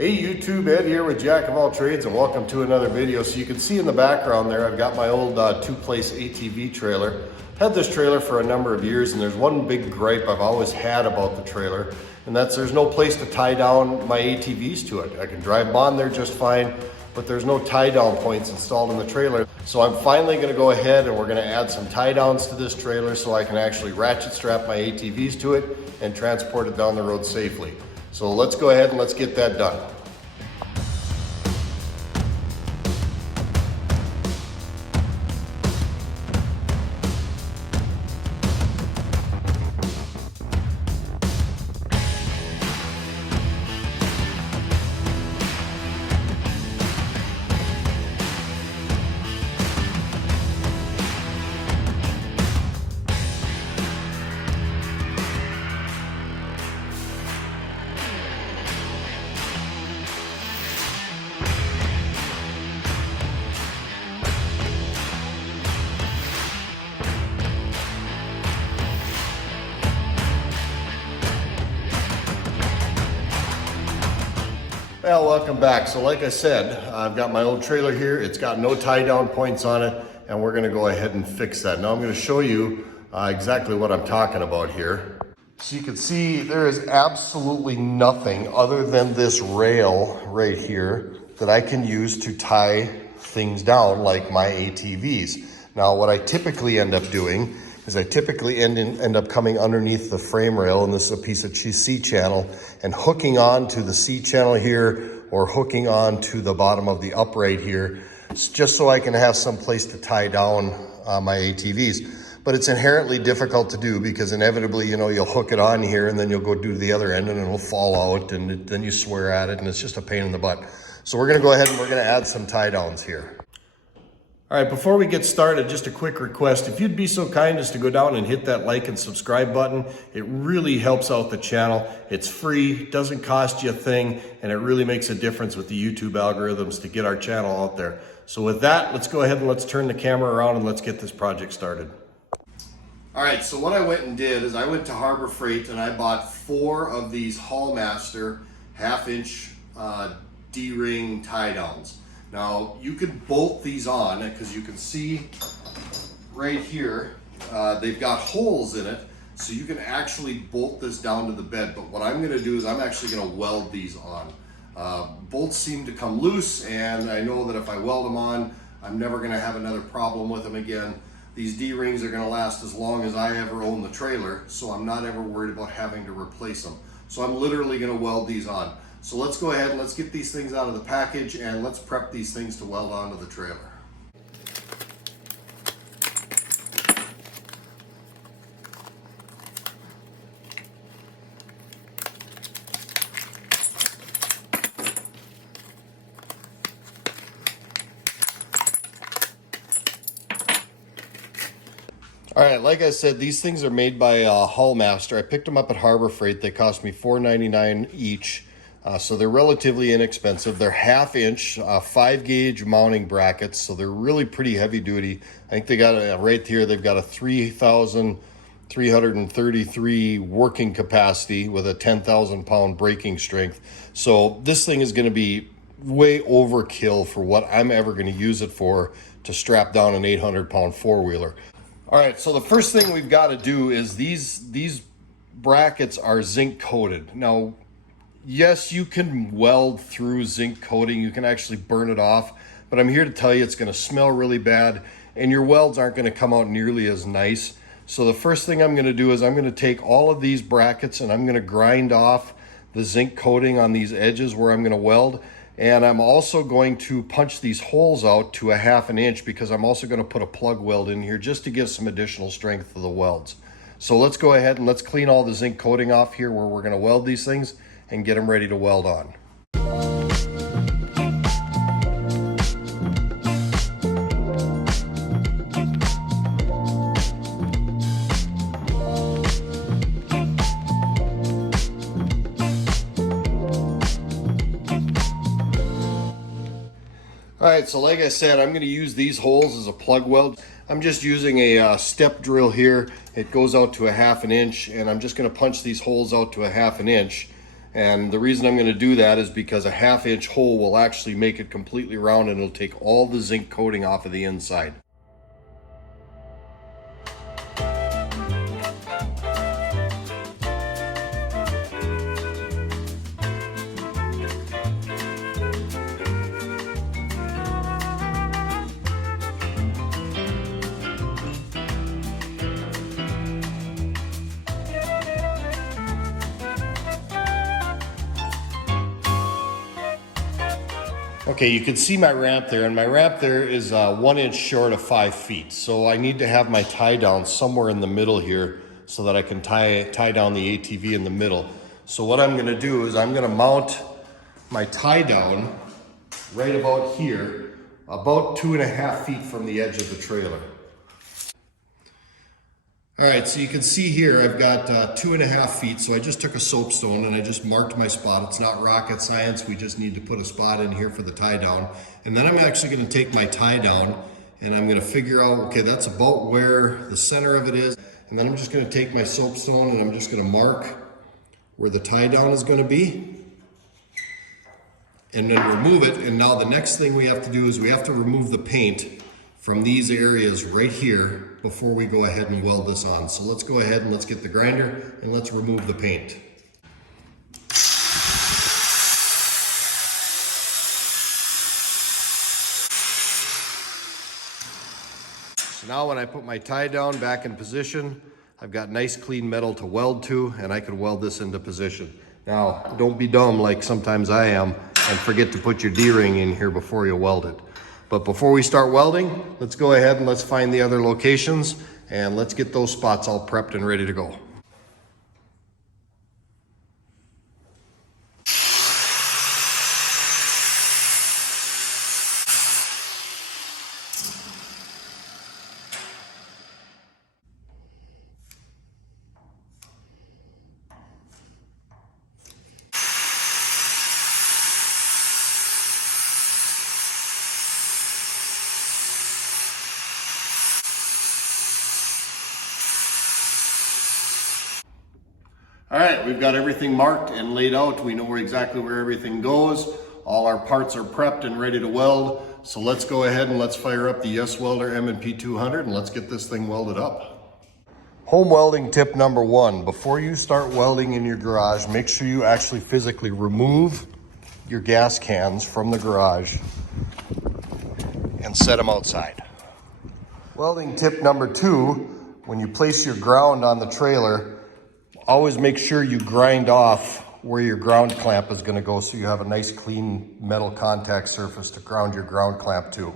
Hey YouTube, Ed here with Jack of All Trades, and welcome to another video. So you can see in the background there, I've got my old two-place ATV trailer. Had this trailer for a number of years, and there's one big gripe I've always had about the trailer, and that's there's no place to tie down my ATVs to it. I can drive them on there just fine, but there's no tie down points installed in the trailer. So I'm finally gonna go ahead and we're gonna add some tie downs to this trailer so I can actually ratchet strap my ATVs to it and transport it down the road safely. So let's go ahead and let's get that done. Well, welcome back. So like I said, I've got my old trailer here. It's got no tie down points on it, and we're gonna go ahead and fix that. Now I'm gonna show you exactly what I'm talking about here. So you can see there is absolutely nothing other than this rail right here that I can use to tie things down like my ATVs. Now what I typically end up doing is I typically end up coming underneath the frame rail, and this is a piece of C-channel, and hooking on to the C-channel here or hooking on to the bottom of the upright here, just so I can have some place to tie down my ATVs. But it's inherently difficult to do because inevitably, you know, you'll hook it on here and then you'll go do the other end and it'll fall out, and then you swear at it and it's just a pain in the butt. So we're gonna go ahead and we're gonna add some tie downs here. All right, before we get started, just a quick request. If you'd be so kind as to go down and hit that like and subscribe button, it really helps out the channel. It's free, doesn't cost you a thing, and it really makes a difference with the YouTube algorithms to get our channel out there. So with that, let's go ahead and let's turn the camera around and let's get this project started. All right, so what I went and did is I went to Harbor Freight and I bought 4 of these Hallmaster 1/2-inch D-ring tie downs. Now you could bolt these on because you can see right here, they've got holes in it, so you can actually bolt this down to the bed. But what I'm gonna do is I'm actually gonna weld these on. Bolts seem to come loose, and I know that if I weld them on, I'm never gonna have another problem with them again. These D-rings are gonna last as long as I ever own the trailer, so I'm not ever worried about having to replace them. So I'm literally gonna weld these on. So let's go ahead and let's get these things out of the package and let's prep these things to weld onto the trailer. All right, like I said, these things are made by Hallmaster. I picked them up at Harbor Freight. They cost me $4.99 each. So they're relatively inexpensive. They're 1/2-inch, 5-gauge mounting brackets, so they're really pretty heavy duty. I think they got right here, they've got a 3,333 working capacity with a 10,000 pound braking strength. So this thing is gonna be way overkill for what I'm ever gonna use it for to strap down an 800 pound four-wheeler. All right, so the first thing we've gotta do is these brackets are zinc coated. Now, yes, you can weld through zinc coating. You can actually burn it off, but I'm here to tell you it's gonna smell really bad and your welds aren't gonna come out nearly as nice. So the first thing I'm gonna do is I'm gonna take all of these brackets and I'm gonna grind off the zinc coating on these edges where I'm gonna weld. And I'm also going to punch these holes out to a 1/2 inch because I'm also gonna put a plug weld in here just to give some additional strength to the welds. So let's go ahead and let's clean all the zinc coating off here where we're gonna weld these things and get them ready to weld on. All right, so like I said, I'm gonna use these holes as a plug weld. I'm just using a step drill here. It goes out to a 1/2 inch, and I'm just gonna punch these holes out to a 1/2 inch. And the reason I'm going to do that is because a 1/2 inch hole will actually make it completely round and it'll take all the zinc coating off of the inside. Okay, you can see my ramp there, and my ramp there is 1 inch short of 5 feet. So I need to have my tie down somewhere in the middle here so that I can tie down the ATV in the middle. So what I'm gonna do is I'm gonna mount my tie down right about here, about 2.5 feet from the edge of the trailer. All right, so you can see here I've got 2.5 feet, so I just took a soapstone and I just marked my spot. It's not rocket science, we just need to put a spot in here for the tie down. And then I'm actually gonna take my tie down and I'm gonna figure out, okay, that's about where the center of it is. And then I'm just gonna take my soapstone and I'm just gonna mark where the tie down is gonna be. And then remove it. And now the next thing we have to do is we have to remove the paint from these areas right here before we go ahead and weld this on. So let's go ahead and let's get the grinder and let's remove the paint. So now when I put my tie down back in position, I've got nice clean metal to weld to, and I can weld this into position. Now, don't be dumb like sometimes I am and forget to put your D-ring in here before you weld it. But before we start welding, let's go ahead and let's find the other locations and let's get those spots all prepped and ready to go. All right, we've got everything marked and laid out. We know exactly where everything goes. All our parts are prepped and ready to weld. So let's go ahead and let's fire up the Yes Welder M&P 200 and let's get this thing welded up. Home welding tip number 1, before you start welding in your garage, make sure you actually physically remove your gas cans from the garage and set them outside. Welding tip number 2, when you place your ground on the trailer, always make sure you grind off where your ground clamp is going to go so you have a nice clean metal contact surface to ground your ground clamp to.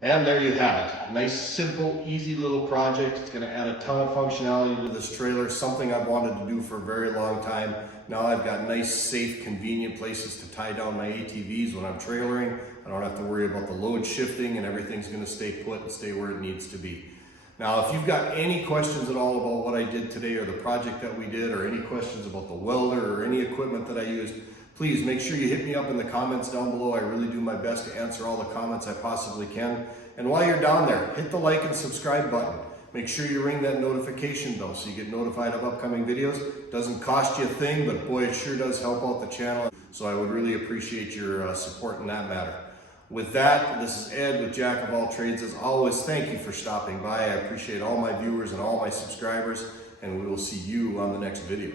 And there you have it. Nice, simple, easy little project. It's gonna add a ton of functionality to this trailer, something I've wanted to do for a very long time. Now I've got nice, safe, convenient places to tie down my ATVs when I'm trailering. I don't have to worry about the load shifting, and everything's gonna stay put and stay where it needs to be. Now, if you've got any questions at all about what I did today or the project that we did, or any questions about the welder or any equipment that I used, please make sure you hit me up in the comments down below. I really do my best to answer all the comments I possibly can. And while you're down there, hit the like and subscribe button. Make sure you ring that notification bell so you get notified of upcoming videos. Doesn't cost you a thing, but boy, it sure does help out the channel. So I would really appreciate your support in that matter. With that, this is Ed with Jack of All Trades. As always, thank you for stopping by. I appreciate all my viewers and all my subscribers, and we will see you on the next video.